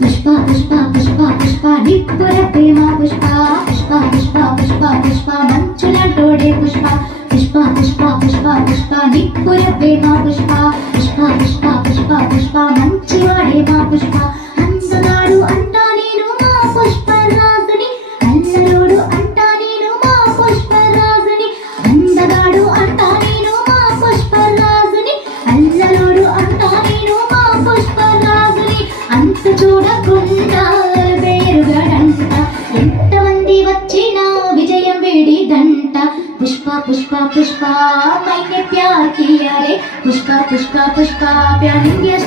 పుష్ప పుష్ప పుష్ప పుష్ప నిప్పుర ప్రేమ పుష్ప పుష్ప పుష్ప పుష్ప పుష్ప మంచులంటోడే పుష్ప పుష్ప పుష్ప పుష్ప పుష్ప నిప్పుర ప్రేమ పుష్ప పుష్ప పుష్ప పుష్ప పుష్ప మంచివాడే మా పుష్ప అందగాడు అంటా నేను మా పుష్పరాజుని అల్లరోడు అంటా నేను మా పుష్పరాజుని అందగాడు అంటా నేను మా పుష్పరాజుని అల్లరోడు అంటా నేను మా పుష్పరాజుని అంత చూడకుండా వేరుగడంట ఎంతమంది వచ్చినా విజయం వీడిదంట పుష్ప పుష్ప పుష్ప మైనే ప్యార్ కియా రే పుష్ప పుష్ప పుష్ప ప్యార్ ఇండియా